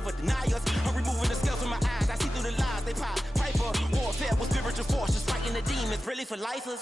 never deny us. I'm removing the scales from my eyes, I see through the lies they pop. Piper, warfare with spiritual force, just fighting the demons, really for lifers.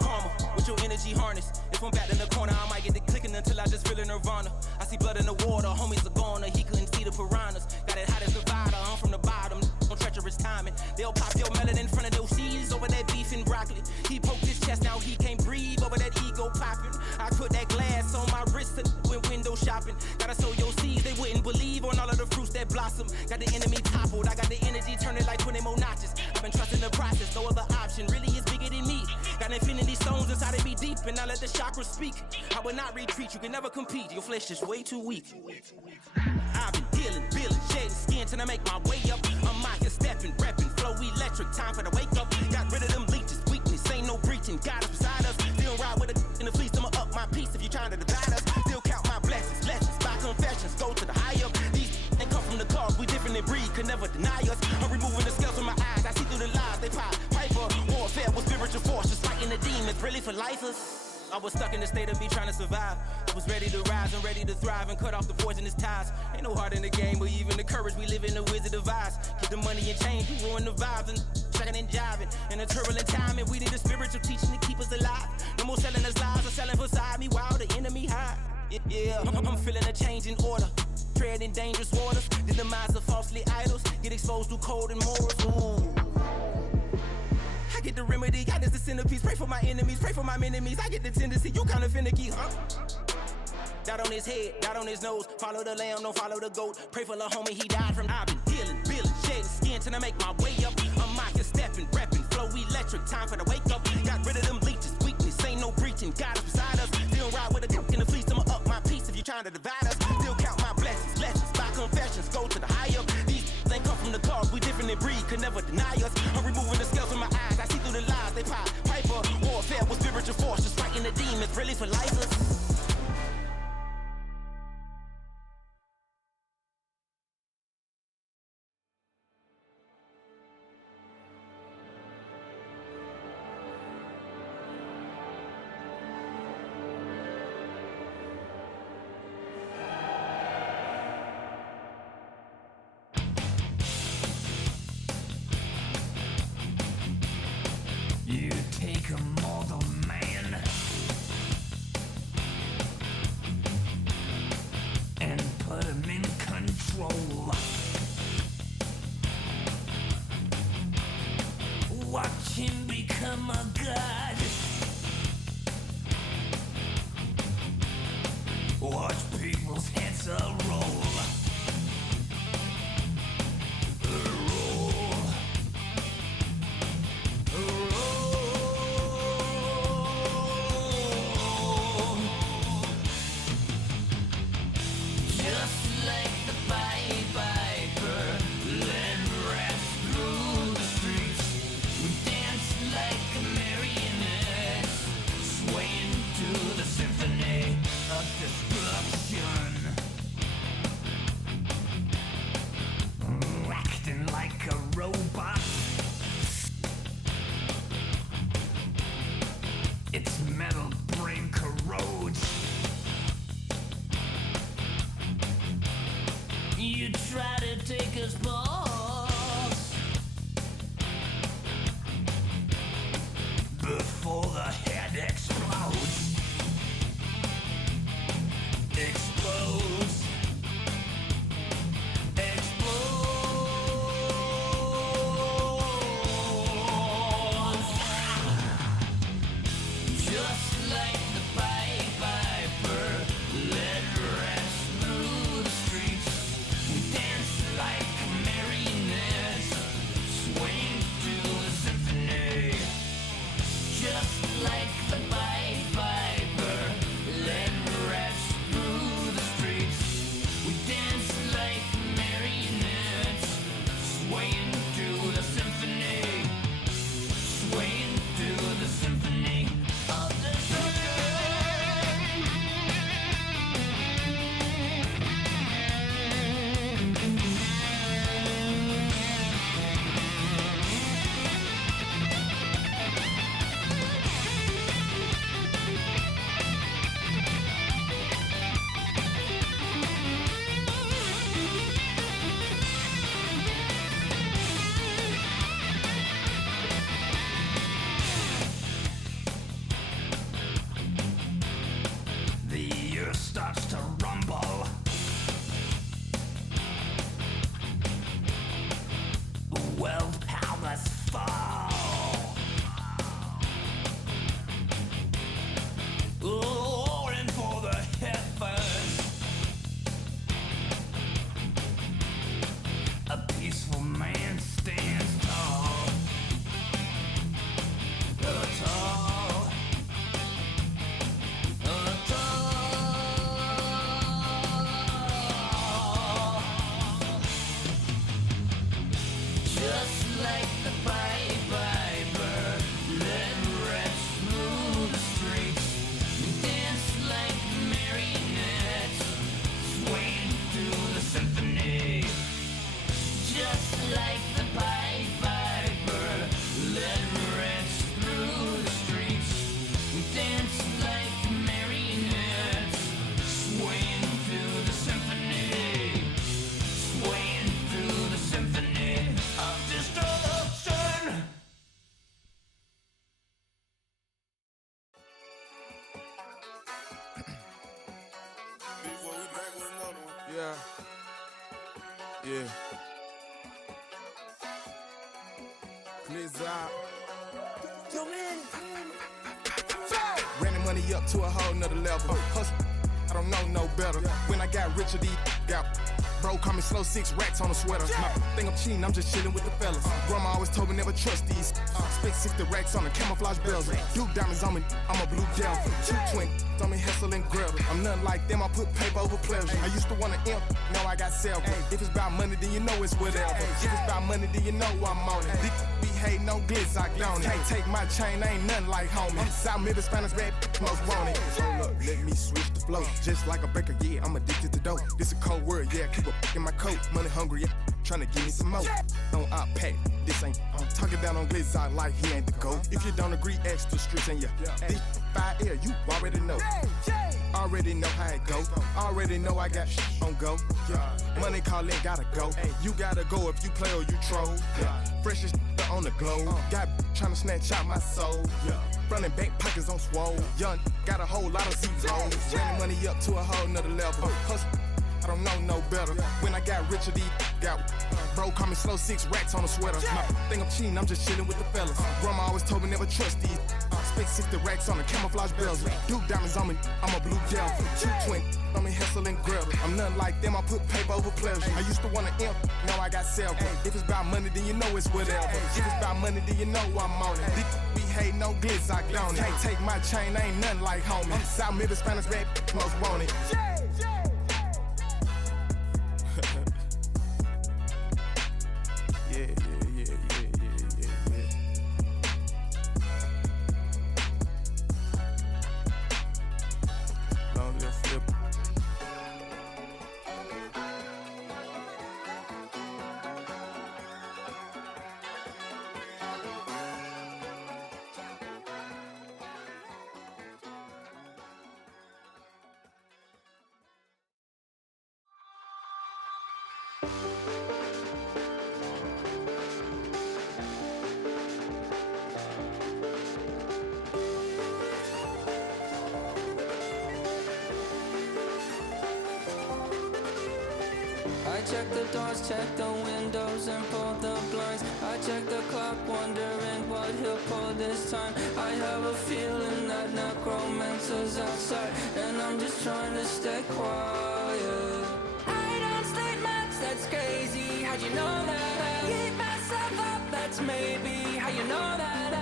Karma, with your energy harness. If I'm back in the corner, I might get it clicking until I just feel a nirvana. I see blood in the water, homies are gone, he couldn't see the piranhas. Got it hot as Nevada, I'm from the bottom, on treacherous timing. They'll pop your melon in front of those seeds over that beef and broccoli. He poked his chest, now he can't breathe over that ego popping. I put that glass on my wrist and went window shopping. Gotta sow your seeds, they wouldn't believe on all of the fruits that blossom. Got the enemy toppled, I got the energy turning like 20 more notches. I've been trusting the process, no other option really is bigger than me. Got infinity stones inside of me deep, and I let the chakras speak. I will not retreat, you can never compete, your flesh is way too weak. I've been dealing, shedding skin till I make my way up. I'm out here stepping, repping, flow electric, time for the wake up. Got rid of them leeches, weakness, ain't no breaching, God is beside us. Still ride with a in the fleece, I'ma up my piece if you trying to divide us. Still count my blessings, lessons, by confessions, go to the higher. These ain't come from the cause, we different in breed, could never deny us. I'm removing the scales from my eyes, I see through the lies they pop. Piper, warfare with spiritual force, just fighting the demons, really for lifers. I was stuck in the state of me trying to survive. I was ready to rise and ready to thrive and cut off the poisonous ties. Ain't no heart in the game, but even the courage we live in the wizard of Oz. Get the money and change, we ruin the vibes and checking and jiving. In a turbulent time, and we need a spiritual teaching to keep us alive. No more selling us lies or selling beside me while the enemy hide. Yeah, I'm feeling a change in order. Treading dangerous waters, the demise of falsely idols. Get exposed through code and morals. Ooh. I get the remedy, God is the centerpiece. Pray for my enemies, pray for my enemies. I get the tendency, you kinda finicky, huh? Dot on his head, dot on his nose. Follow the lamb, don't follow the goat. Pray for the homie, he died from. I've been dealing, shedding skin till I make my way up. I'm out here stepping, repping, flow electric, time for the wake up. Got rid of them leeches, weakness, ain't no breaching, God is beside us. Still ride with a cook in the fleece, I'ma up my piece if you trying to divide us. Still count my blessings, lessons, by confessions, go to the higher. These ain't come from the cause, we different in breed, could never deny us. I'm removing the scales from my eyes, I see through the lies they pop. Piper, warfare with spiritual force, just fighting the demons, really for lifers. You take a mortal man and put him in control. Watch him become a god. Watch people's heads roll. Destruction. Blizzard. Ran the money up to a whole nother level. Hustle, I don't know no better. When I got richer, these got bro, call me slow, 6 racks on a sweater. My think I'm cheating, I'm just chilling with the fellas. Grandma always told me never trust these. Spent 60 racks on the camouflage bells. Duke diamonds on me, I'm a blue devil. 220 on me, Hessel and Grub. I'm nothing like them, I put paper over pleasure. I used to want to imp, now I got several. If it's about money, then you know it's whatever. If it's about money, then you know I'm on it. These be hating no glitz, I don't. Can't take my chain, ain't nothing like homie. South Middle Spanish bad, most want it. Hold up, let me switch the flow. Just like a baker, yeah, I'm addicted to dope. This a cold word, yeah, keep a in my coat. Money hungry, yeah, tryna give me some more. On I pack, this ain't. I'm talking down on Blizzard like he ain't the GOAT. If you don't agree, ask the streets and this fire air, you already know. Already know how it go. Already know I got shit on go. Money calling, gotta go. You gotta go if you play or you troll. Freshest on the globe. Got tryna snatch out my soul. Running back pockets on swole. Young, got a whole lot of zeros. Ran the money up to a whole nother level. Hustle, I don't know no better. When I got richer, these got bro, call me slow, 6 racks on a sweater. My think I'm cheating, I'm just chilling with the fellas. Grandma always told me never trust these. Spent 60 racks on the camouflage bells. Duke diamonds on me, I'm a blue devil. 220 on me, Hessel and Grub. I'm nothing like them, I put paper over pleasure. I used to want to imp, now I got several. If it's about money, then you know it's whatever. If it's about money, then you know I'm on it. These be hating no glitz, I don't. Can't take my chain, ain't nothing like homie. South Middle Spanish bad, most want it. I check the doors, check the windows and pull the blinds. I check the clock, wondering what he'll pull this time. I have a feeling that necromancer's outside, and I'm just trying to stay quiet. I don't sleep much, that's crazy. How'd you know that? I keep myself up, that's maybe how you know that.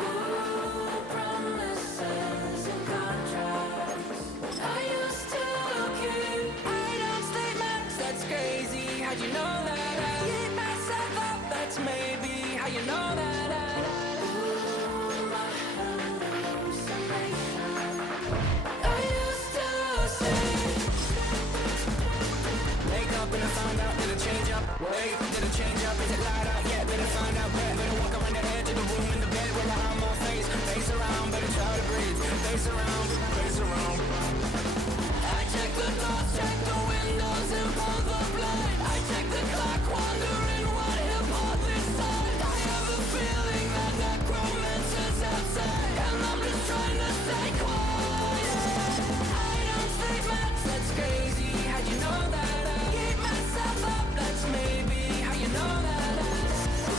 Ooh, promises and contracts I used to keep. I don't sleep much, that's crazy. How'd you know that? I keep myself up, that's maybe how you know that. Ooh, my hallucination. I used to say, wake up and I found out, did it change up? Wait, did it change up? Is it light out? Yeah, better find out where. Better walk around the edge of the room in the bed where I have my face. Face around, better try to breathe. Face around, face around. I check the doors, check the windows and pull the blind. I check the clock, wondering what he'll pull this time. I have a feeling that necromancer's outside, and I'm just trying to stay quiet. I don't sleep much, that's crazy. How'd you know that? I keep myself up, that's maybe how you know that.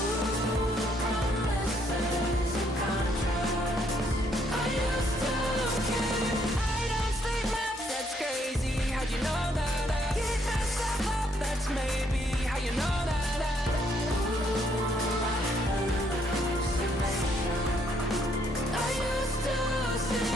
Ooh, promises and contracts I used to keep. I don't sleep much, that's crazy. How'd you know that? I keep myself up, that's maybe how you know that. Ooh, my hallucination. I used to see.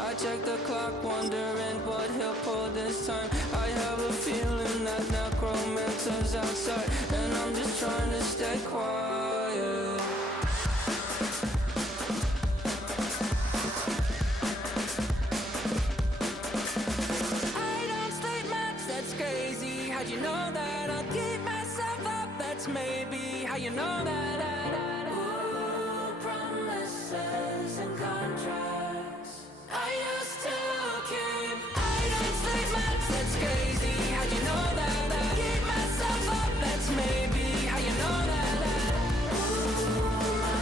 I check the clock, wondering what he'll pull this time. I have a feeling that necromancer's outside, and I'm just trying to stay quiet. I don't sleep much, that's crazy. How'd you know that? I'll keep myself up, that's maybe baby, how you know that? Ooh, promises and contracts I used to keep. I don't sleep much, that's crazy. How'd you know that? Keep myself up, that's maybe how you know that. Ooh, my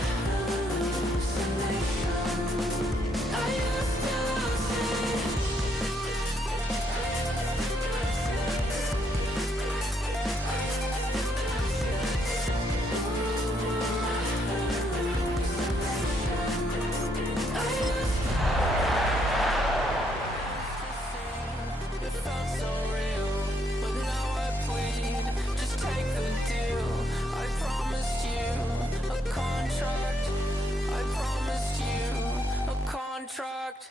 hallucination. I used to say. It felt so real, but now I plead. Just take the deal. I promised you a contract. I promised you a contract.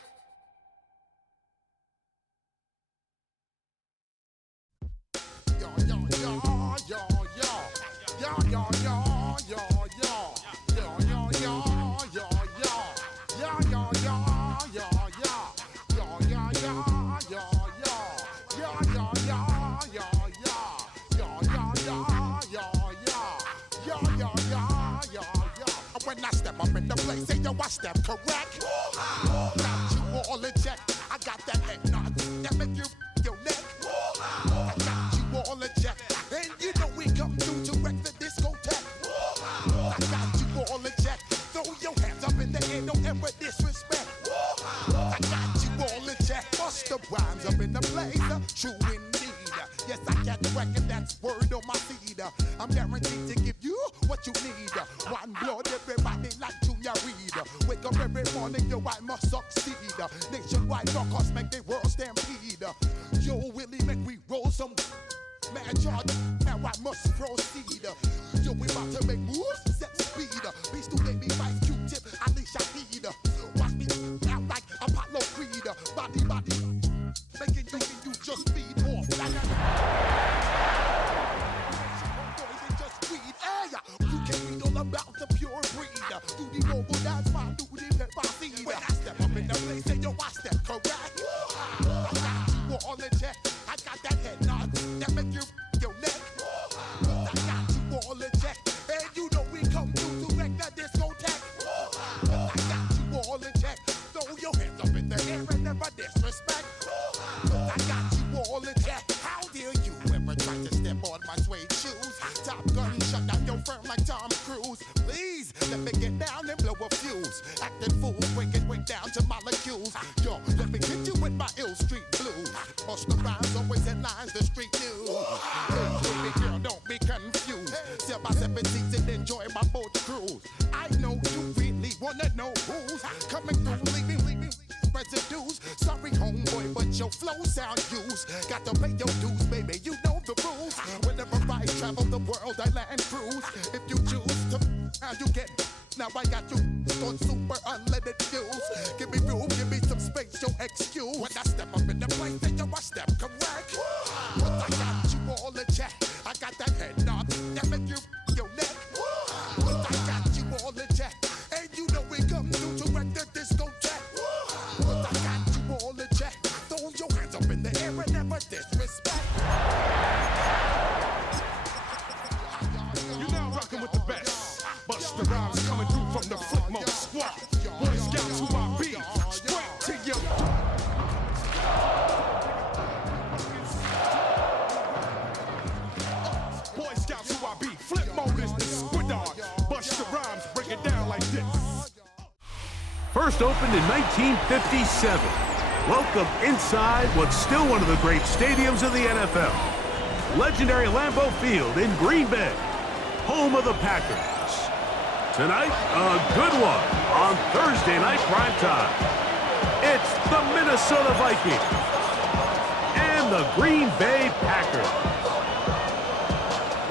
When I step up in the place, say yo, I step correct. Got you all in check. I got that head nod that make you your neck. I got you all in check, and you know we come through to wreck the discotheque. I got you all in check. Throw your hands up in the air, don't ever disrespect. I got you all in check. Bust the rhymes up in the place, true indeed. Yes, I can reckon that's word on my seed. I'm guaranteed to give you what you need. One blood, everybody like Junior Reed. Wake up every morning, yo, I must succeed. Nationwide rockers make the world stampede. Yo, Willie, make we roll some mad charge. Now I must proceed. Yo, we about to make moves, set speed. Beast to make me fight Q-tip, I leash I need. Watch me out like Apollo Creed. Body, making you just feed off. You can read all about the pure breed. Do the noble dance, my duty, pepper seed. When I step up in the place, say yo, I step correct. I got you all in check. I got that head nod that make you your neck. I got you all in check, and you know we come through to wreck the discotheque. I got you all in check. Throw your hands up in the air and never disrespect. I got you all in check. How dare you ever try to step on my suede shoes? Top Gun shut down your firm like Tom Cruise. Please let me get down and blow a fuse. Acting fool, break it way down to molecules. Yo, let me hit you with my ill street blues. Bust the rhymes, always headlines, the street news. Hey, baby girl, don't be confused. Sail by 7 seats and enjoy my boat cruise. I know you really wanna know who's coming through, leaving residues. Sorry, homeboy, but your flow sound used. Got to pay your dues, baby, you know the rules. Whenever I travel the world, I land cruise. If you choose to, how you get. Now I got you on super unleaded fuels. Give me room, give me some space, your excuse. When I step up in the place, then yo, I step correct. But I got you all in check. I got that head nod that make you your neck. But I got you all in check, and you know we come through to wreck the discotheque. But I got you all in check. Throw your hands up in the air and never disrespect. You're now rocking with the best. Bust the rhymes coming through from the footmost squad. Boy Scouts who I be, straight to you. Boy Scouts who I be, flip mode is the squid dog. Bust the rhymes, break it down like this. First opened in 1957. Welcome inside what's still one of the great stadiums of the NFL. Legendary Lambeau Field in Green Bay, home of the Packers. Tonight, a good one on Thursday night primetime. It's the Minnesota Vikings and the Green Bay Packers.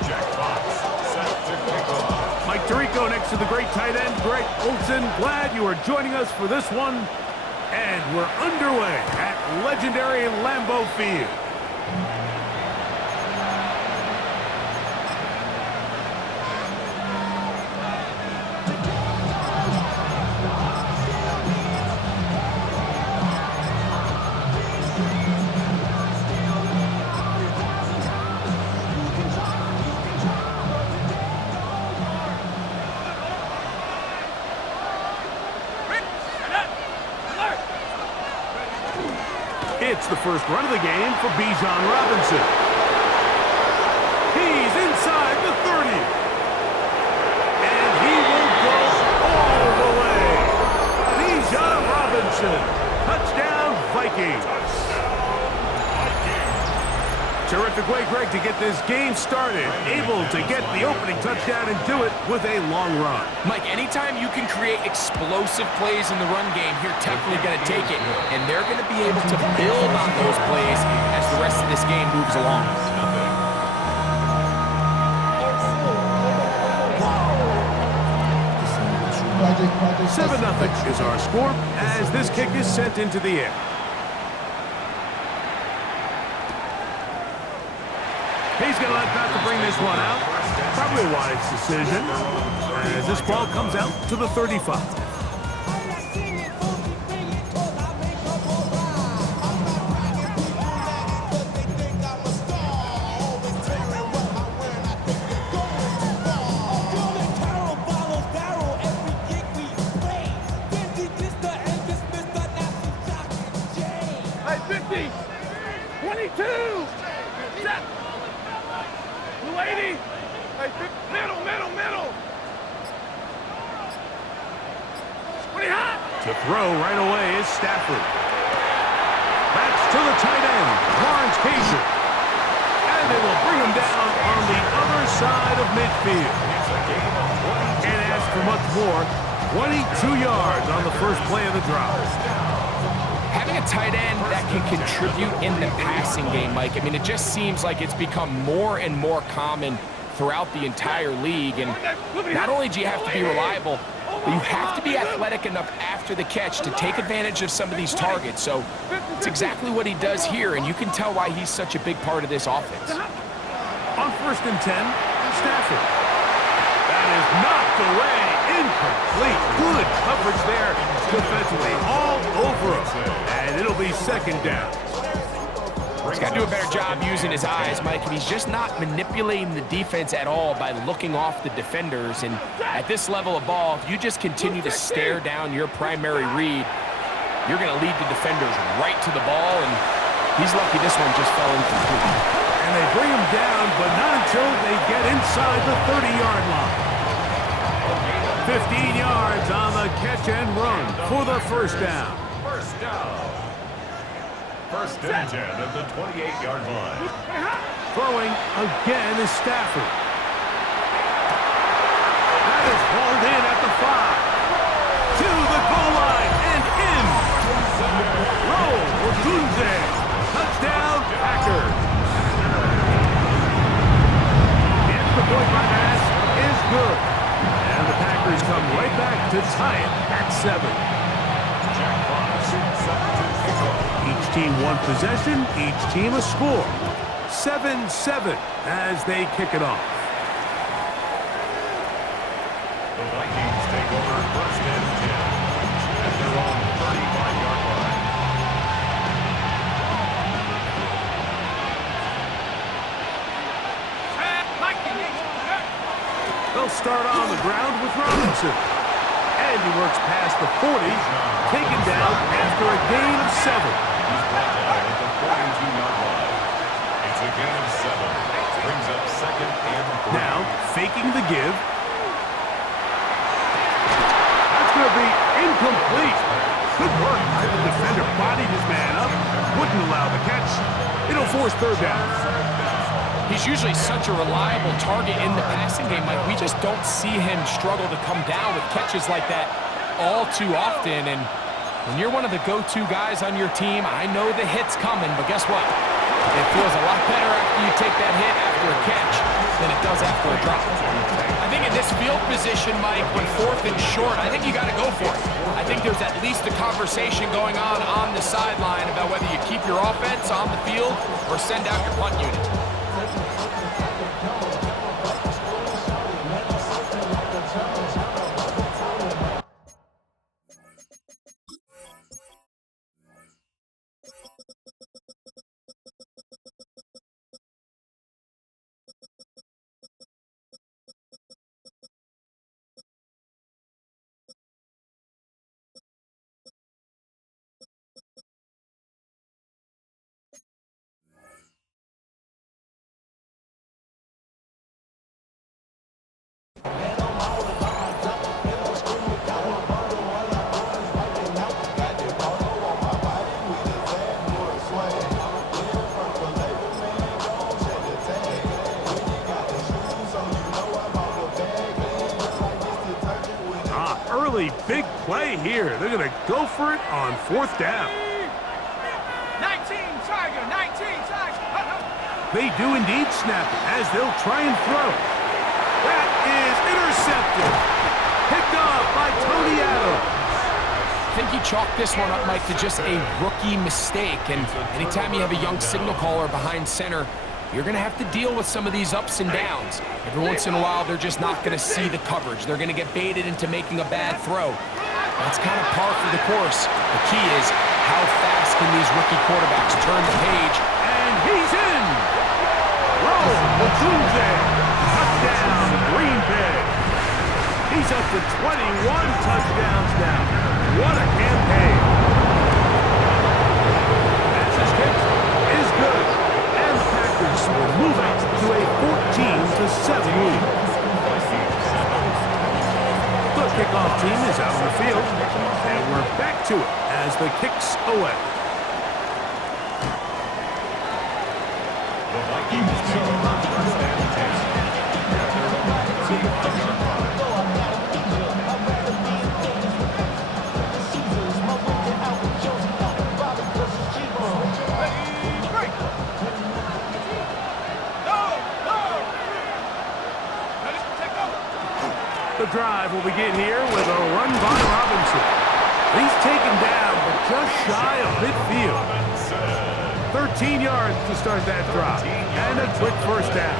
Jack Fox set to kick off. Mike Tirico next to the great tight end, Greg Olsen. Glad you are joining us for this one. And we're underway at legendary Lambeau Field. That's the first run of the game for Bijan Robinson. He's inside the 30. And he will go all the way. Bijan Robinson. Touchdown, Vikings. Terrific way, Greg, to get this game started. Able to get the opening touchdown and do it with a long run. Mike, anytime you can create explosive plays in the run game, you're definitely going to take it. And they're going to be able to build on those plays as the rest of this game moves along. Seven 0 is our score as this kick is sent into the air. He's going to let that to bring this one out. Probably a wise decision as this ball comes out to the 35. To throw right away is Stafford. That's to the tight end, Lawrence Cager. And they will bring him down on the other side of midfield. Can't ask for much more. 22 yards on the first play of the drive. Having a tight end that can contribute in the passing game, Mike, I mean, it just seems like it's become more and more common throughout the entire league. And not only do you have to be reliable, but you have to be athletic enough after the catch to take advantage of some of these targets. So it's exactly what he does here, and you can tell why he's such a big part of this offense. On 1st and 10, Stafford. That is knocked away. Incomplete. Good coverage there defensively. All over him. And it'll be 2nd down. He's got to do a better job using his eyes, Mike, and he's just not manipulating the defense at all by looking off the defenders. And at this level of ball, if you just continue to stare down your primary read, you're going to lead the defenders right to the ball, and he's lucky this one just fell incomplete. And they bring him down, but not until they get inside the 30-yard line. 15 yards on the catch and run for the 1st down. 1st and 10 at the 28-yard line. Throwing again is Stafford. That is hauled in at the 5. To the goal line and in. Roll for Dunze. Touchdown, Packers. The extra point by Mass is good. And the Packers come right back to tie it at 7. Each team one possession, each team a score. 7-7 as they kick it off. The Vikings take over 1st and 10 at their own 35-yard line. They'll start on the ground with Robinson. And he works past the 40, taken down after a gain of 7. He's brought down at the 42-yard line. It's a gain of 7. Brings up 2nd and 3. Now, faking the give. That's going to be incomplete. Good work by the defender. Bodied his man up. Wouldn't allow the catch. It'll force 3rd down. He's usually such a reliable target in the passing game, Mike. We just don't see him struggle to come down with catches like that all too often. And when you're one of the go-to guys on your team, I know the hit's coming, but guess what? It feels a lot better after you take that hit after a catch than it does after a drop. I think in this field position, Mike, when 4th and short, I think you got to go for it. I think there's at least a conversation going on the sideline about whether you keep your offense on the field or send out your punt unit. really big play here. They're going to go for it on 4th down. 19 Tiger, 19 Tiger. They do indeed snap it as they'll try and throw. That is intercepted. Picked off by Tony Adams. I think he chalked this one up, Mike, to just a rookie mistake. And anytime you have a young signal caller behind center, you're going to have to deal with some of these ups and downs. Every once in a while, they're just not going to see the coverage. They're going to get baited into making a bad throw. That's kind of par for the course. The key is how fast can these rookie quarterbacks turn the page. And he's in. Roll, Batunze. Touchdown, Green Bay. He's up to 21 touchdowns now. What a campaign. Passes kick is good. And the Packers will move it to a 14-7 lead. The kickoff team is out on the field. And we're back to it as the kick's away. The Vikings take over first and 10 at their own 35-yard line. The drive will begin here with a run by Robinson. He's taken down, but just shy of midfield. 13 yards to start that drive, and a quick first down.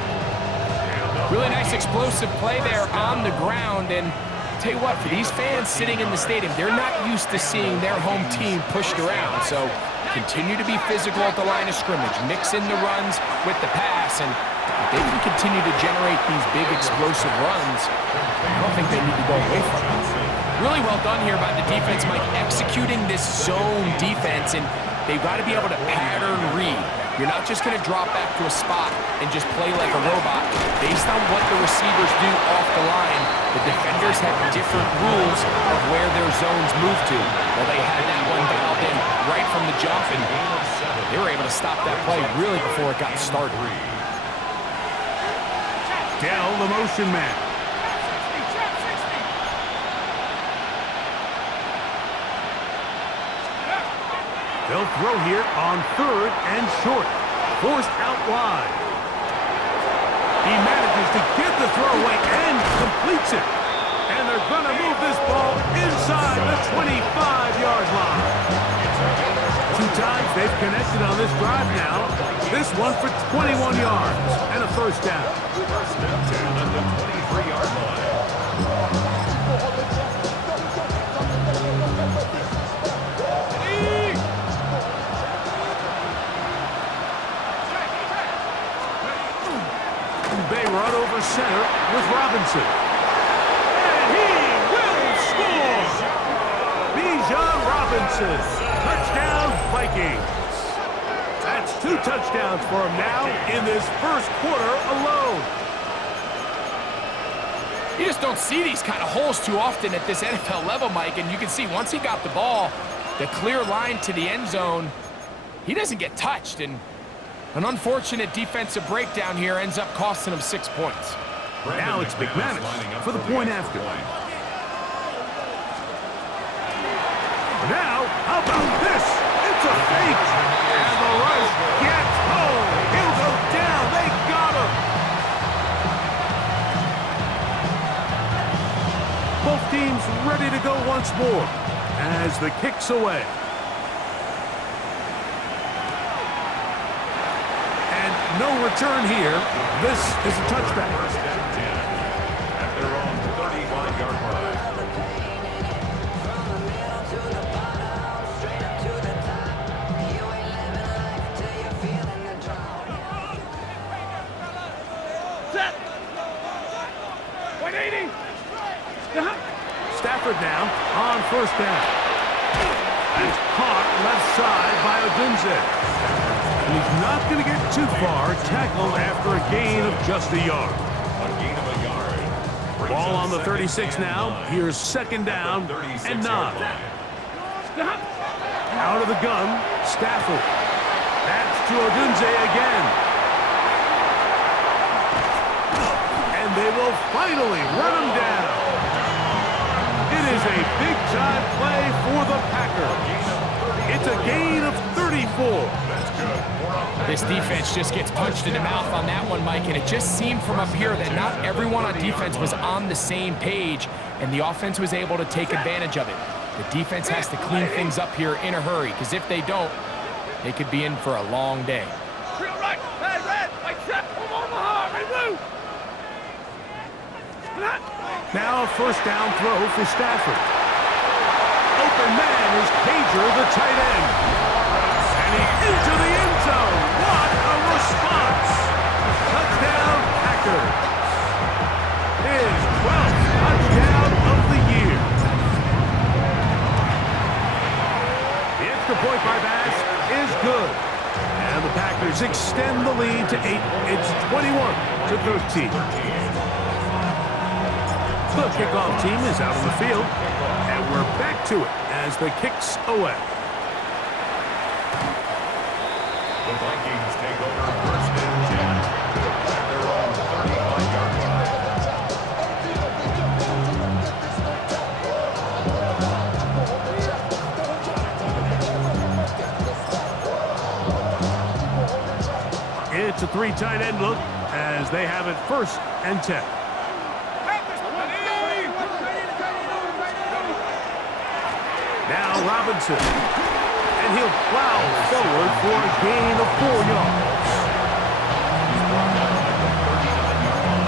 Really nice explosive play there on the ground. And I'll tell you what, for these fans sitting in the stadium, they're not used to seeing their home team pushed around. So continue to be physical at the line of scrimmage. Mix in the runs with the pass, and if they can continue to generate these big explosive runs, I don't think they need to go away from it. Really well done here by the defense, Mike, executing this zone defense, and they've got to be able to pattern read. You're not just going to drop back to a spot and just play like a robot. Based on what the receivers do off the line, the defenders have different rules of where their zones move to. Well, they had that one dialed in right from the jump, and they were able to stop that play really before it got started. Dell, the motion man. They'll throw here on 3rd and short. Forced out wide. He manages to get the throw away and completes it. And they're going to move this ball inside the 25-yard line. 2 times they've connected on this drive now. This one for 21 yards and a first down. First and 10 at the 23-yard line. Bay run over center with Robinson. And he will score! Bijan Robinson. Touchdown, Vikings. That's 2 touchdowns for him now in this first quarter alone. You just don't see these kind of holes too often at this NFL level, Mike, and you can see once he got the ball, the clear line to the end zone, he doesn't get touched, and an unfortunate defensive breakdown here ends up costing him 6 points. Now it's McManus for the point after. Now, how about this? It's a fake. And the rush gets home. He'll go down. They got him. Both teams ready to go once more as the kick's away. No return here. This is a touchback. First and 10 at their own 35-yard line. Set. 180. Stafford now on first down. It's caught left side by Odunze. And he's not going to get too far, tackled after a gain of just a yard. A gain of a yard. Ball on the 36 now. Here's second down and 9. Out of the gun, Stafford. That's to Odunze again. And they will finally run him down. It is a big-time play for the Packers. It's a gain of 34. This defense just gets punched in the mouth on that one, Mike, and it just seemed from up here that not everyone on defense was on the same page, and the offense was able to take advantage of it. The defense has to clean things up here in a hurry, because if they don't, they could be in for a long day. Now a first down throw for Stafford. Open man is Cager, the tight end. And he's into the end zone. What a response! Touchdown, Packers. His 12th touchdown of the year. The extra point by Bass is good. And the Packers extend the lead to 8. It's 21-13. The kickoff team is out on the field, and we're back to it as the kick's away. The Vikings take over first and 10 at their own 35-yard line. It's a 3 tight end look as they have it first and 10. Now Robinson, and he'll plow forward for a gain of 4 yards. He's brought down at the 39-yard line.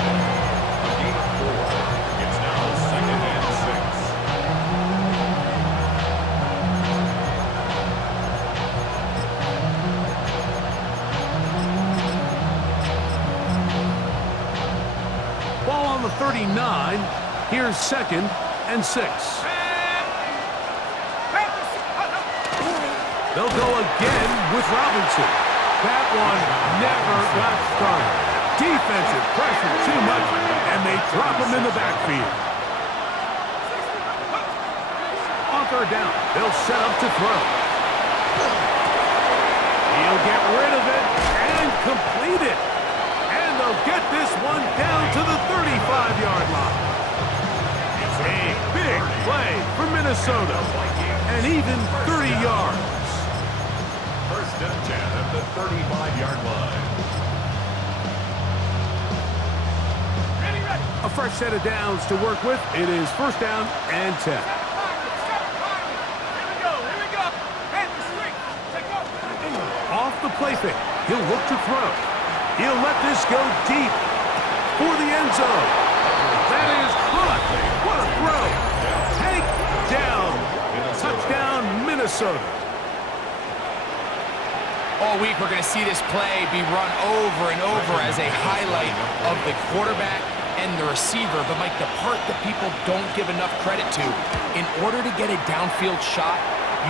A gain of 4. It's now second and 6. Ball on the 39. Here's second and 6. They'll go again with Robinson. That one never got started. Defensive pressure too much, and they drop him in the backfield. On third down, they'll set up to throw. He'll get rid of it and complete it. And they'll get this one down to the 35-yard line. A big play for Minnesota, and even 30 yards. First and 10 at the 35-yard line. A fresh set of downs to work with. It is first down and 10. Off the play fake. He'll look to throw. He'll let this go deep for the end zone. That is caught. What a throw. Take down. Touchdown, Minnesota. All week, we're going to see this play be run over and over as a highlight of the quarterback and the receiver. But, Mike, the part that people don't give enough credit to, in order to get a downfield shot,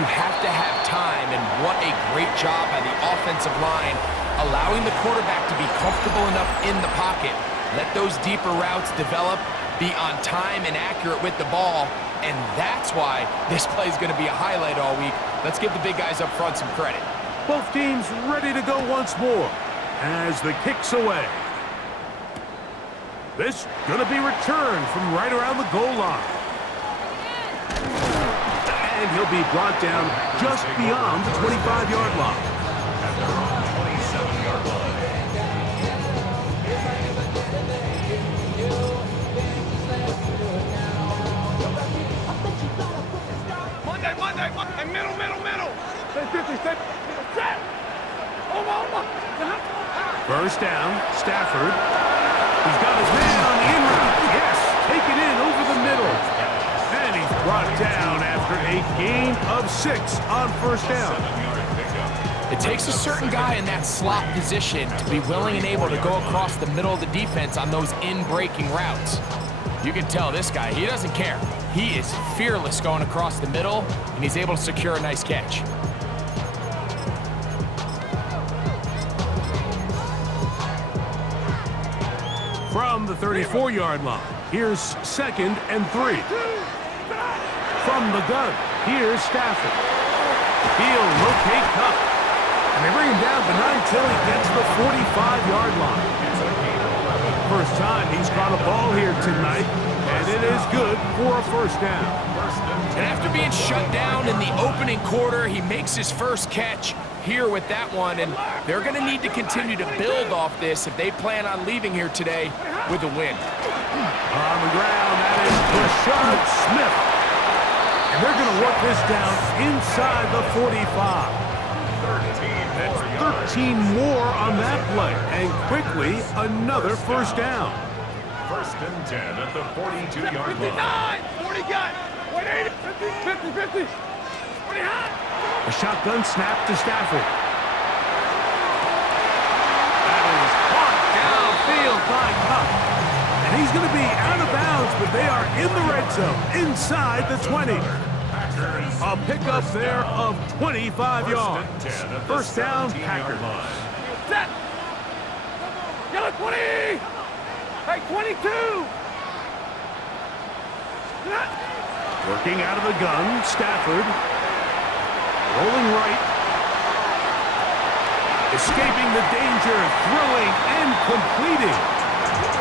you have to have time. And what a great job by the offensive line, allowing the quarterback to be comfortable enough in the pocket, let those deeper routes develop, be on time and accurate with the ball. And that's why this play is going to be a highlight all week. Let's give the big guys up front some credit. Both teams ready to go once more as the kick's away. This going to be returned from right around the goal line. And he'll be brought down just beyond the 25-yard line. At their own 27-yard line. Monday, middle. First down, Stafford. He's got his man on the in route. Yes, take it in over the middle. And he's brought down after a gain of 6 on first down. It takes a certain guy in that slot position to be willing and able to go across the middle of the defense on those in-breaking routes. You can tell this guy, he doesn't care. He is fearless going across the middle, and he's able to secure a nice catch. From the 34-yard line, here's second and 3. From the gun, here's Stafford. He'll locate Cup. And they bring him down, but not until he gets to the 45-yard line. First time he's caught a ball here tonight, and it is is good for a first down. And after being shut down in the opening quarter, he makes his first catch here with that one, and they're going to need to continue to build off this if they plan on leaving here today with a win. On the ground, that is Rashard Smith. And they're going to work this down inside the 45. That's 13 more on that play, and quickly another first down. First and 10 at the 42-yard line. 40 got 180, 50, 50, 50. A shotgun snap to Stafford. That is caught downfield by Cup. And he's going to be out of bounds, but they are in the red zone, inside the 20. A pickup there of 25 yards. First down, Packers. Set. Yellow 20. Hey, 22. Working out of the gun, Stafford. Rolling right. Escaping the danger, throwing and completing.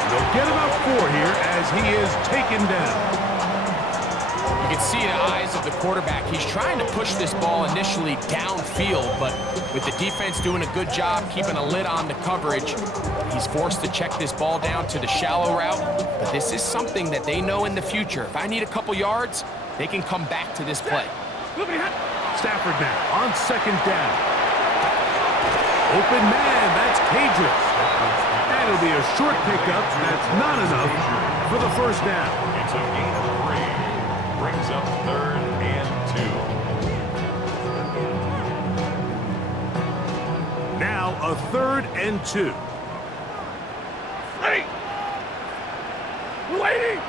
They'll get about 4 here as he is taken down. You can see the eyes of the quarterback. He's trying to push this ball initially downfield, but with the defense doing a good job keeping a lid on the coverage, he's forced to check this ball down to the shallow route. But this is something that they know in the future. If I need a couple yards, they can come back to this play. Stafford now on second down. Open man, that's Cages. And it'll be a short pickup. That's not enough for the first down. It's a gain of 3. Brings up 3rd and 2. Now a 3rd and 2. Ready. 280.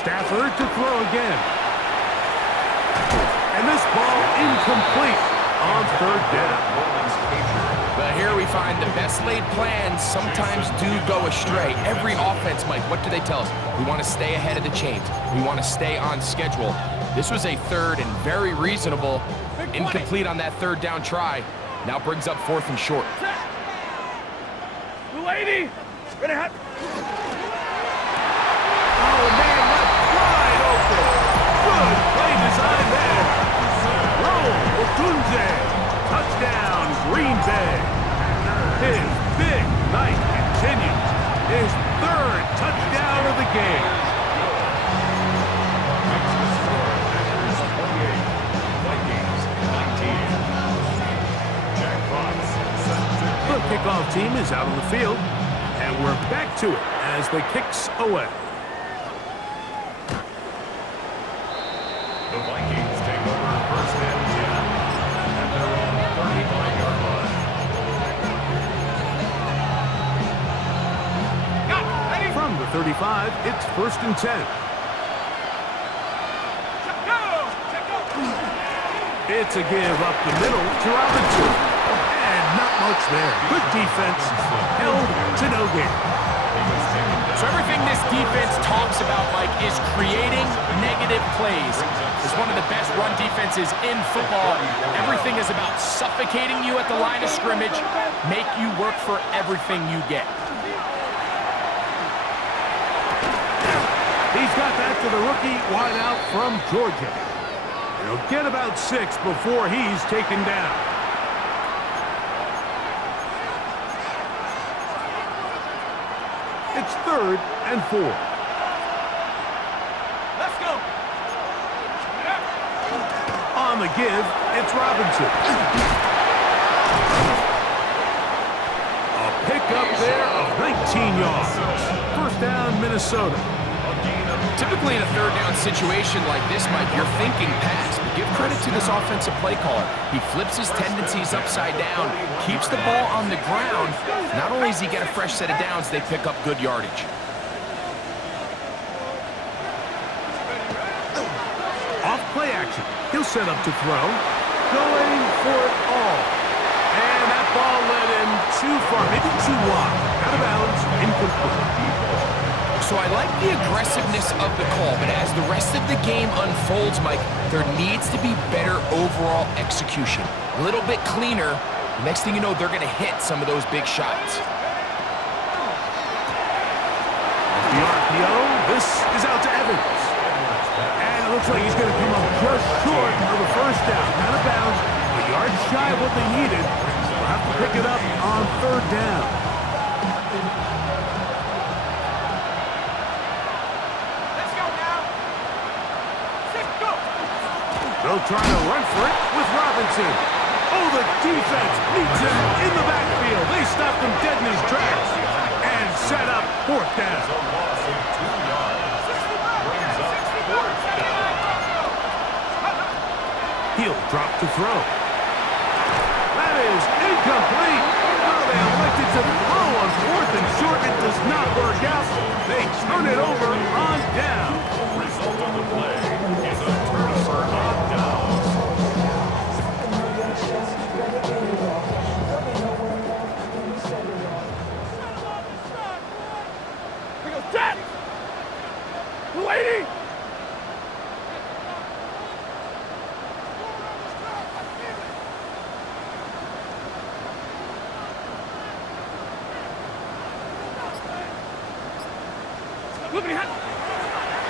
Stafford to throw again. And this ball incomplete on 3rd down. But here we find the best laid plans sometimes do go astray. Every offense, Mike, what do they tell us? We want to stay ahead of the chains. We want to stay on schedule. This was a 3rd and very reasonable. Incomplete on that 3rd down try. Now brings up 4th and short. 280. Ready, hot. Oh, man, left wide open. Good play design there. Roll, Otunze. Touchdown, Green Bay. His big night continues. His 3rd touchdown of the game. The kickoff team is out on the field, and we're back to it as the kicks away. The Vikings take over first and 10 at their own 35-yard line. From the 35, it's 1st and 10. It's a give up the middle to Robinson. And not much there. Good defense, held to no gain. So everything this defense talks about, Mike, is creating negative plays. It's one of the best run defenses in football. Everything is about suffocating you at the line of scrimmage, make you work for everything you get. He's got that to the rookie wideout from Georgia. He'll get about 6 before he's taken down. It's 3rd and 4. Let's go. On the give, it's Robinson. A pickup there of 19 yards. First down, Minnesota. Typically in a 3rd down situation like this, Mike, you're thinking pass, but give credit to this offensive play caller. He flips his tendencies upside down, keeps the ball on the ground. Not only does he get a fresh set of downs, they pick up good yardage. Off play action. He'll set up to throw. Going for it all. And that ball led him too far, maybe too wide. Out of bounds, incomplete. So I like the aggressiveness of the call, but as the rest of the game unfolds, Mike, there needs to be better overall execution. A little bit cleaner. The next thing you know, they're going to hit some of those big shots. The RPO, this is out to Evans. And it looks like he's going to come up just short of the first down. Out of bounds, a yard shy of what they needed. We'll have to pick it up on third down. Let's go now. Go. They'll try to run for it with Robinson. Oh, the defense meets him in the backfield. They stopped him dead in his tracks and set up fourth down. A loss of 2 yards. Brings up fourth down. He'll drop to throw. That is incomplete. Oh, they elected to throw on fourth and short. It does not work out. They turn it over on down. Result of the play is a turnover on down. We go set. Lady.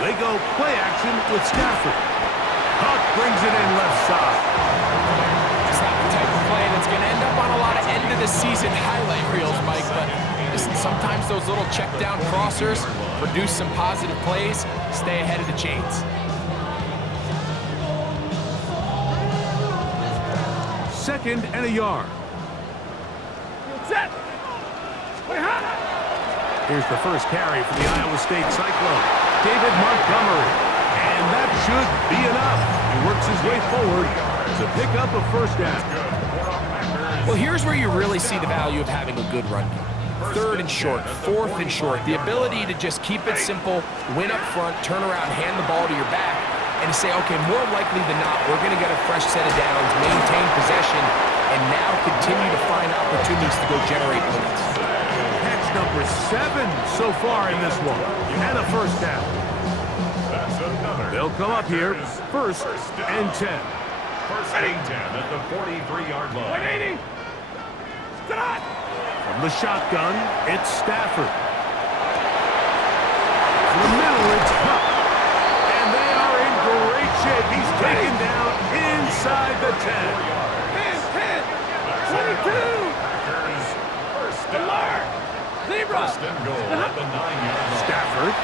They go play action with Stafford. Huck brings it in left side. It's not the type of play that's going to end up on a lot of end-of-the-season highlight reels, Mike, but listen, sometimes those little check-down crossers produce some positive plays. Stay ahead of the chains. Second and a yard. Set. Wait, hot. Here's the first carry for the Iowa State Cyclone, David Montgomery. And that should be enough. He works his way forward to pick up a first down. Well, here's where you really see the value of having a good run game. Third and short, fourth and short. The ability to just keep it simple, win up front, turn around, hand the ball to your back, and to say, okay, more likely than not, we're going to get a fresh set of downs, maintain possession, and now continue to find opportunities to go generate points. Catch number 7 so far in this one, and a first down. They'll come up here, first and 10. First and 10 at the 43-yard line. 180. Set. From the shotgun, it's Stafford. In the middle, it's Cup. And they are in great shape. He's taken down inside the 10. 10, 22. Packers first down. Zebra. First and goal at the 9-yard line. Stafford.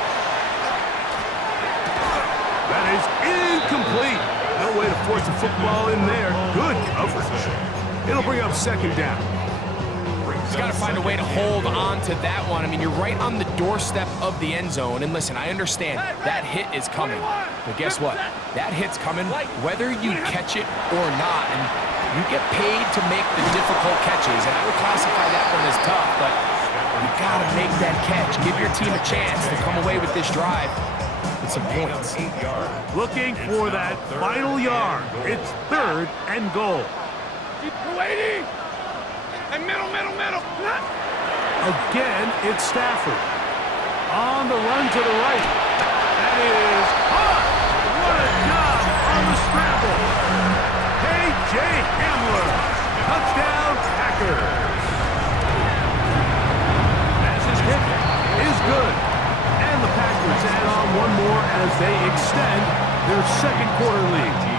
That is incomplete. No way to force a football in there. Good coverage. It'll bring up second down. He's got to find a way to hold on to that one. I mean, you're right on the doorstep of the end zone. And listen, I understand that hit is coming. But guess what? That hit's coming whether you catch it or not. And you get paid to make the difficult catches. And I would classify that one as tough. But you got to make that catch. Give your team a chance to come away with this drive with some points. Looking for that final yard. It's third and goal. Keep waiting. And middle. Again, it's Stafford. On the run to the right. That is caught. What a job on the scramble. K.J. Hamler. Touchdown, Packers. Pass's kick is good. And the Packers add on one more as they extend their second quarter lead.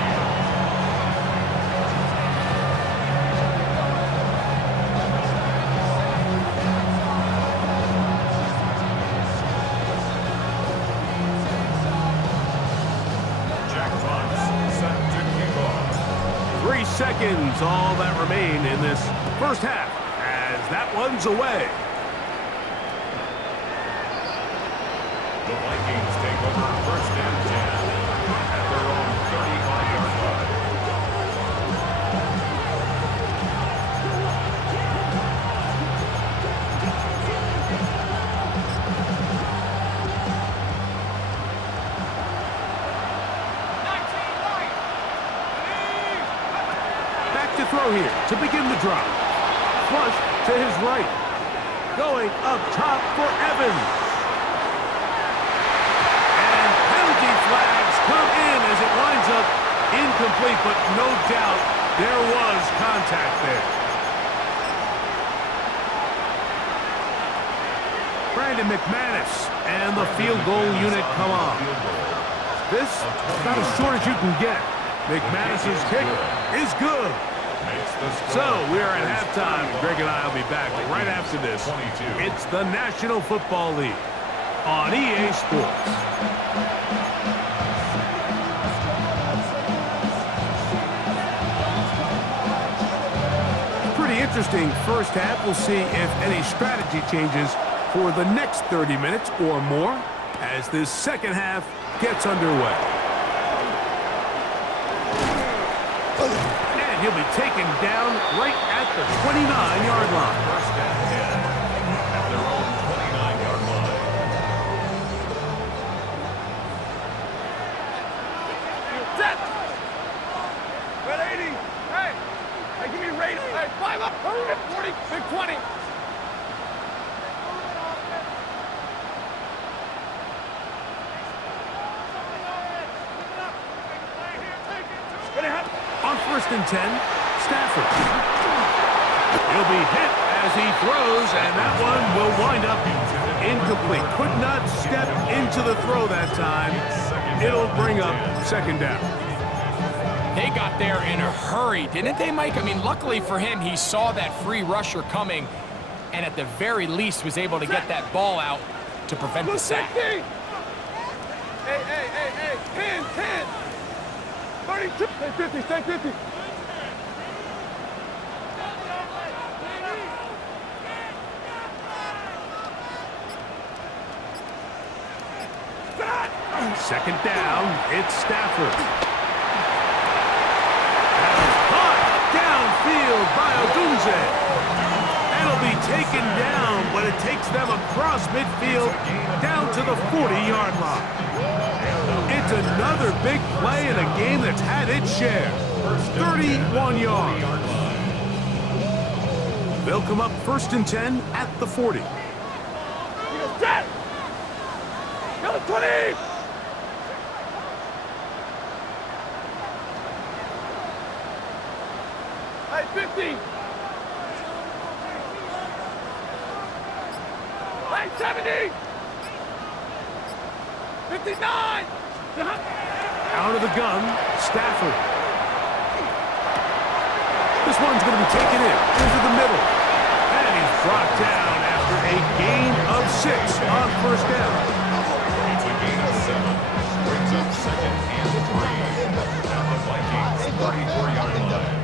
Seconds, all that remain in this first half as that one's away. The Vikings take over first and 10 at their own 35-yard line. To throw here to begin the drive. Flush to his right. Going up top for Evans. as it winds up incomplete, but no doubt there was contact there. Brandon McManus and the field goal unit come on. This is about as short as you can get. McManus's kick is good. So we are at halftime. Greg and I will be back right after this. It's the National Football League on EA Sports. Pretty interesting first half. We'll see if any strategy changes for the next 30 minutes or more as this second half gets underway. And he'll be taken down right at the 29-yard line. First and 10 at their own 29-yard line. Set! Red 80! Hey! Hey, give me a rate! Hey, 5 up! 40! Big 20! On first and 10, Stafford. He'll be hit as he throws, and that one will wind up incomplete. Could not step into the throw that time. It'll bring up second down. They got there in a hurry, didn't they, Mike? I mean, luckily for him, he saw that free rusher coming and at the very least was able to get that ball out to prevent the sack. Hey, 10, 32, stay 50, stay 50. Second down, it's Stafford. That is caught downfield by Odunze. That'll be taken down, but it takes them across midfield down to the 40-yard line. It's another big play in a game that's had its share. 31 yards. They'll come up first and 10 at the 40. Set! Go 20! Hey, 50! Hey, 70! 59! Out of the gun, Stafford. This one's going to be taken in into the middle. And he's brought down after a gain of 6 on first down. It's a gain of 7. Brings up second and 3 at the Vikings 34-yard line.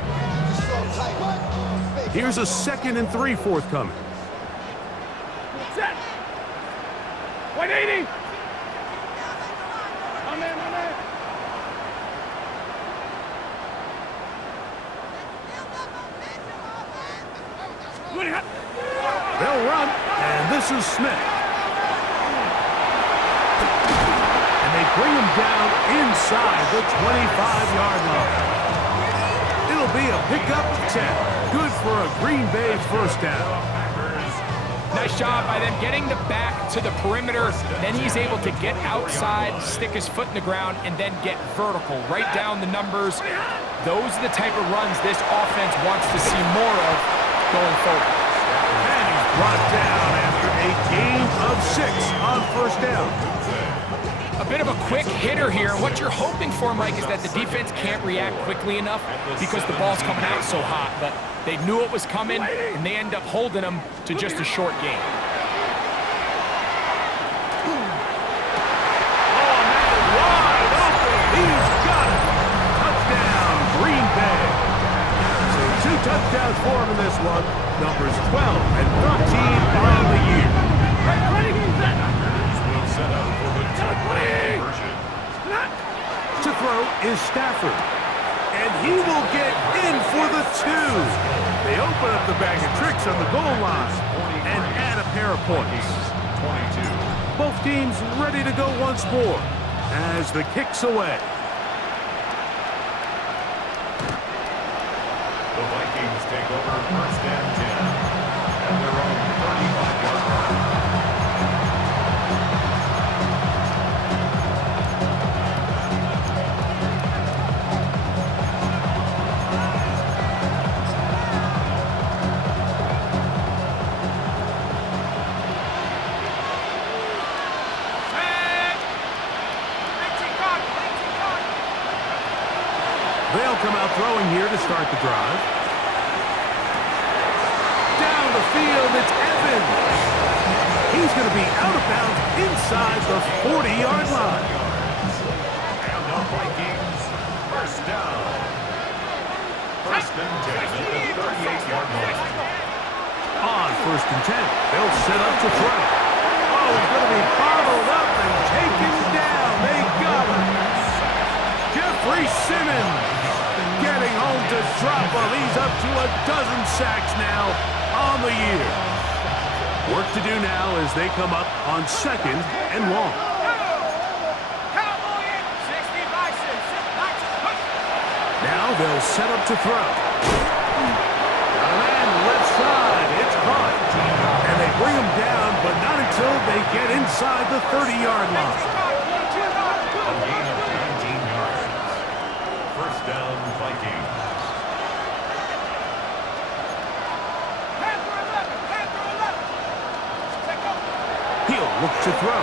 Here's a second and 3 forthcoming. Set! 180! My man, my man! They'll run, and this is Smith. And they bring him down inside the 25-yard line. It'll be a pickup of 10. Good for a Green Bay first down. Nice job by them getting the back to the perimeter. Then he's able to get outside, stick his foot in the ground, and then get vertical. Right down the numbers. Those are the type of runs this offense wants to see more of going forward. And he's brought down after a gain of 6 on first down. A bit of a quick hitter here. What you're hoping for, Mike, is that the defense can't react quickly enough because the ball's coming out so hot. But they knew it was coming, and they end up holding them to just a short game. Oh, man, wide open. He's got it. Touchdown, Green Bay. So 2 touchdowns for him in this one. Numbers 12 and 13 on the year. Will set up for the two-point conversion. To throw is Stafford. And he will get in for the 2. They open up the bag of tricks on the goal line and add a pair of points. 22. Both teams ready to go once more as the kick's away. The Vikings take over first and 10 at their own 35-yard line. start the drive. Down the field, it's Evans. He's going to be out of bounds inside the 40-yard line. And the Vikings, first down. First and 10 at the 38-yard line. On first and 10, they'll set up to throw. Oh, he's going to be bottled up and taken down. They got him. Jeffrey Simmons getting home to drop him. He's up to a dozen sacks now on the year. Work to do now as they come up on second and long. Now they'll set up to throw. Got a man left side. It's caught. And they bring him down, but not until they get inside the 30-yard line. A gain of 19 yards. First down, Vikings. He'll look to throw.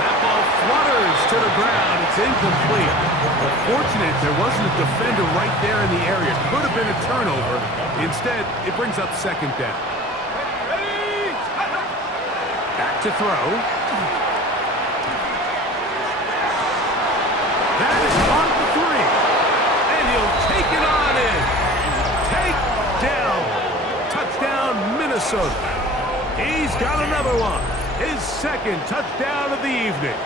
That ball flutters to the ground. It's incomplete. But fortunate there wasn't a defender right there in the area. Could have been a turnover. Instead, it brings up second down. Back to throw. That is on the 3. And he'll take it on in. Take down. Touchdown, Minnesota. He's got another one. His second touchdown of the evening.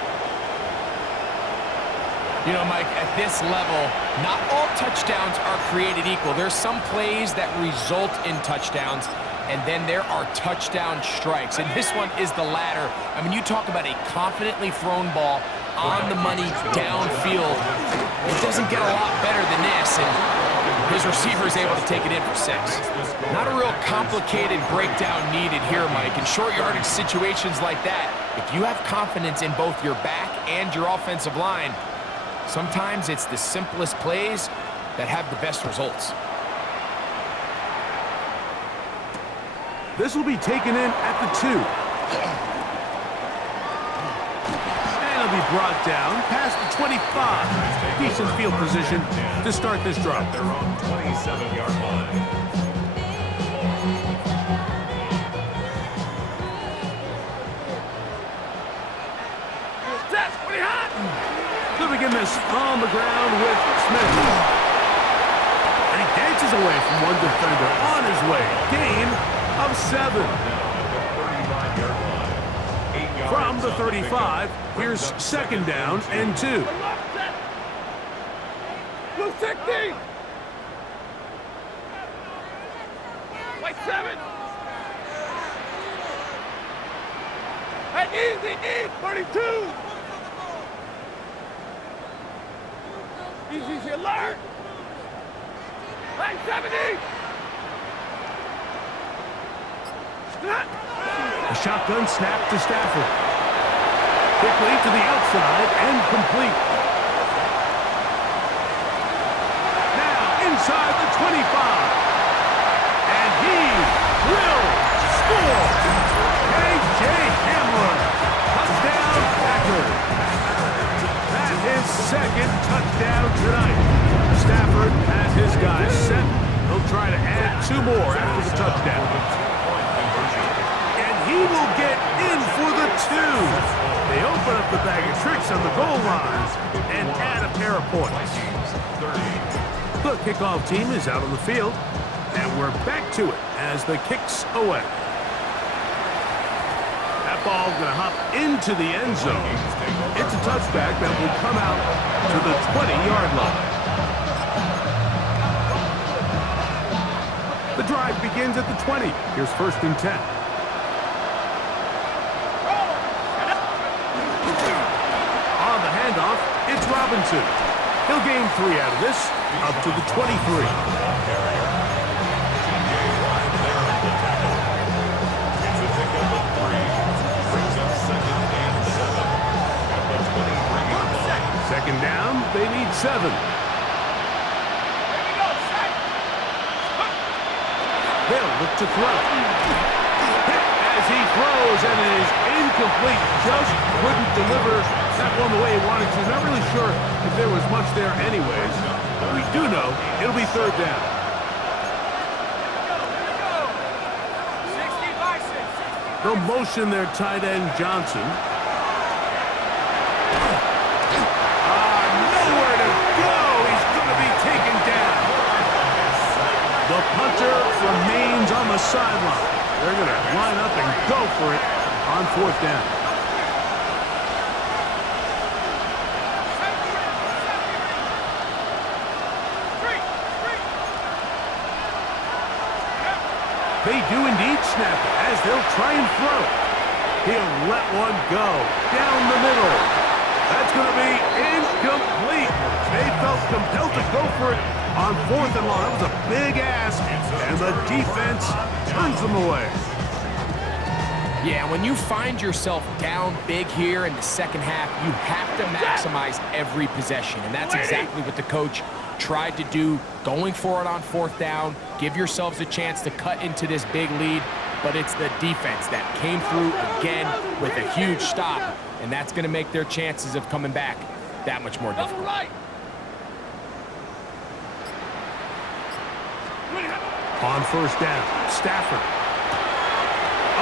You know, Mike, at this level, not all touchdowns are created equal. There's some plays that result in touchdowns, and then there are touchdown strikes. And this one is the latter. I mean, you talk about a confidently thrown ball on the money downfield. It doesn't get a lot better than this, and his receiver is able to take it in for 6. Not a real complicated breakdown needed here, Mike. In short yardage situations like that, if you have confidence in both your back and your offensive line, sometimes it's the simplest plays that have the best results. This will be taken in at the 2. And it'll be brought down past the 25. Decent field position to start this drive. They're on 27-yard line. They'll begin this on the ground with Smith. And he dances away from one defender on his way. Gain of 7. From the 35, here's second down and 2. Blue 60! White 7! Hey, easy, 32! Easy alert! Line 70! A shotgun snap to Stafford. Quickly to the outside and complete. Now inside the 25. And he will score. A.J. Hamlin. Touchdown Packers. That is second touchdown tonight. Stafford has his guys set. He'll try to add 2 more after the touchdown. And he will get in for the 2. They open up the bag of tricks on the goal line and add a pair of points. The kickoff team is out on the field, and we're back to it as the kick's away. That ball going to hop into the end zone. It's a touchback that will come out to the 20-yard line. The drive begins at the 20. Here's first and 10. On the handoff, it's Robinson. He'll gain 3 out of this, up to the 23. Second down, they need 7. They'll look to throw. Hit as he throws, and it is incomplete. Just couldn't deliver that one the way he wanted to. Not really sure if there was much there anyways. We do know it'll be third down. They'll motion their tight end, Johnson. Nowhere to go. He's going to be taken down. The punter remains on the sideline. They're going to line up and go for it on fourth down. They do indeed snap it as they'll try and throw. He'll let one go down the middle. That's going to be incomplete. They felt compelled to go for it on fourth and long. That was a big ask, and the defense turns them away. Yeah, when you find yourself down big here in the second half, you have to maximize every possession, and that's exactly what the coach tried to do, going for it on fourth down, give yourselves a chance to cut into this big lead, but it's the defense that came through again with a huge stop, and that's going to make their chances of coming back that much more difficult. On first down, Stafford.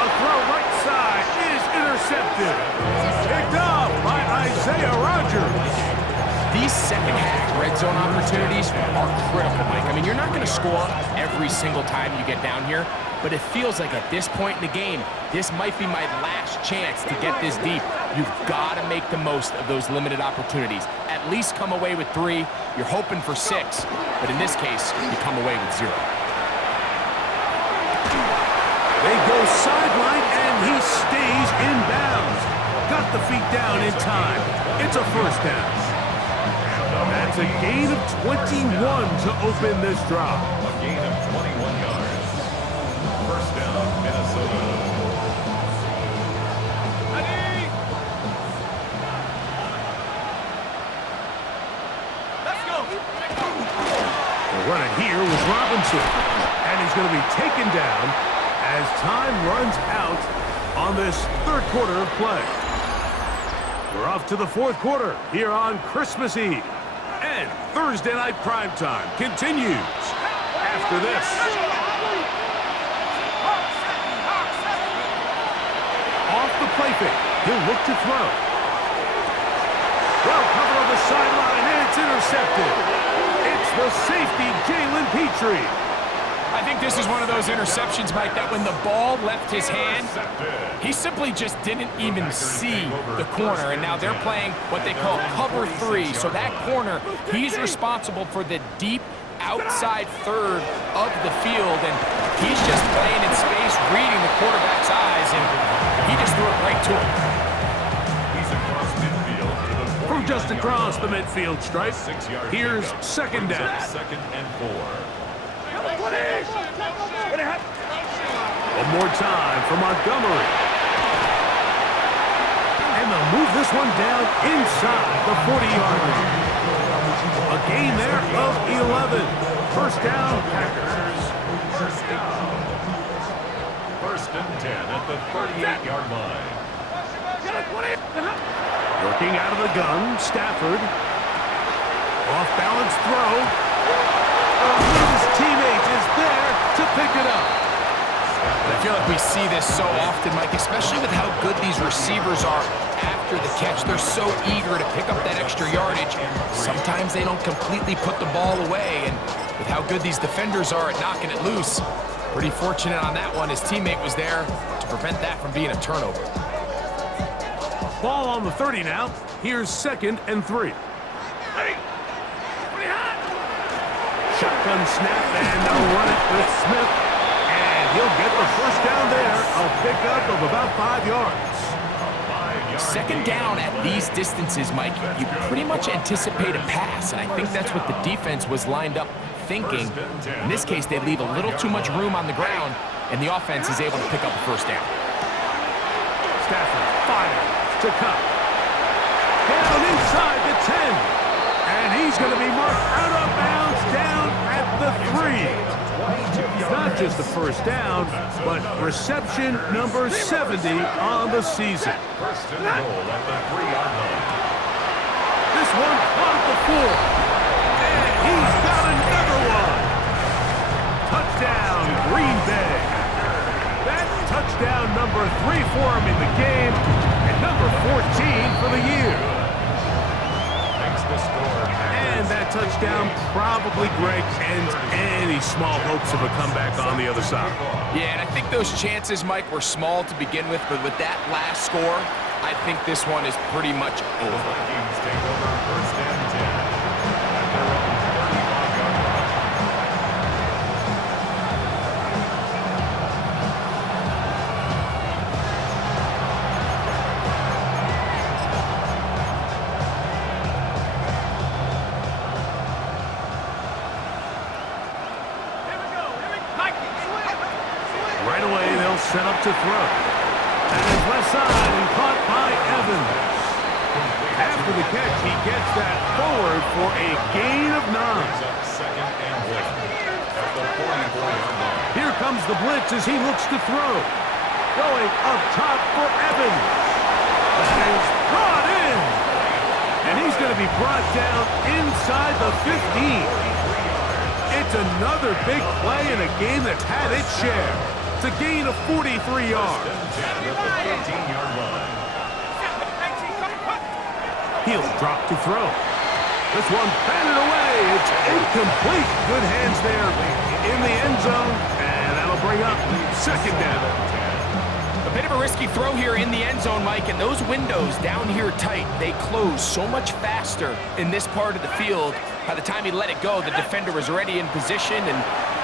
A throw right side is intercepted. Picked off by Isaiah Rodgers. These second-half red zone opportunities are critical, Mike. I mean, you're not going to score every single time you get down here, but it feels like at this point in the game, this might be my last chance to get this deep. You've got to make the most of those limited opportunities. At least come away with 3. You're hoping for 6, but in this case, you come away with 0. They go sideline, and he stays in bounds. Got the feet down in time. It's a first down. That's a gain of 21 to open this drive. A gain of 21 yards. First down, Minnesota. Let's go. The running here was Robinson, and he's going to be taken down as time runs out on this third quarter of play. We're off to the fourth quarter here on Christmas Eve. And Thursday Night Primetime continues after this. Off the play fake, he'll look to throw. Well covered on the sideline, and it's intercepted. It's the safety, Jalen Petrie. I think this is one of those interceptions, Mike, that when the ball left his hand, he simply just didn't even see the corner, and now they're playing what they call cover 3. So that corner, he's responsible for the deep outside third of the field, and he's just playing in space, reading the quarterback's eyes, and he just threw it right to him. He's across midfield to the 40. From just across the midfield stripe, here's second down. Second and 4. One more time for Montgomery. And they'll move this one down inside the 40-yard line. A gain there of 11. First down, Packers. First and 10 at the 38-yard line. Working out of the gun, Stafford. Off-balance throw. His teammate is there to pick it up. I feel like we see this so often, Mike, especially with how good these receivers are after the catch. They're so eager to pick up that extra yardage. Sometimes they don't completely put the ball away, and with how good these defenders are at knocking it loose, pretty fortunate on that one. His teammate was there to prevent that from being a turnover. Ball on the 30 now. Here's second and 3. Shotgun snap, and they'll run it with Smith. And he'll get the first down there. A pickup of about 5 yards. Second down at these distances, Mike, you pretty much anticipate a pass, and I think that's what the defense was lined up thinking. In this case, they leave a little too much room on the ground, and the offense is able to pick up the first down. Stafford fires to cut. Down inside the 10. And he's going to be marked out of bounds down at the 3. Not just a first down, but reception number 70 on the season. First and goal at the 3-yard line. This one caught the floor. And he's got another one. Touchdown, Green Bay. That's touchdown number 3 for him in the game, and number 14 for the year. Makes the score. And that touchdown probably, Greg, ends any small hopes of a comeback on the other side. Yeah, and I think those chances, Mike, were small to begin with, but with that last score, I think this one is pretty much over. Vikings take over first and 10 at their own 35-yard line. Right away, they'll set up to throw. And it's left side and caught by Evans. After the catch, he gets that forward for a gain of 9. Second and 1 at the 44-yard line. Here comes the blitz as he looks to throw. Going up top for Evans. That is brought in. And he's going to be brought down inside the 15. It's another big play in a game that's had its share. It's a gain of 43 yards. At the 13-yard line. He'll drop to throw. This one batted away. It's incomplete. Good hands there in the end zone. And that'll bring up second down. A bit of a risky throw here in the end zone, Mike, and those windows down here tight, they close so much faster in this part of the field. By the time he let it go, the defender was already in position and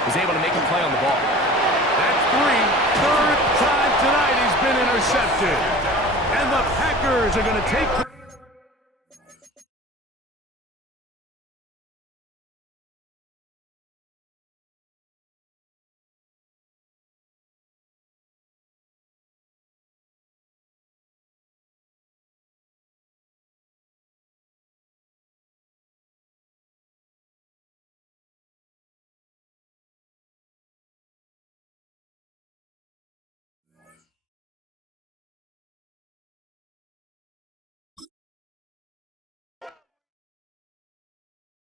was able to make a play on the ball. That's 3. Third time tonight he's been intercepted. And the Packers are going to take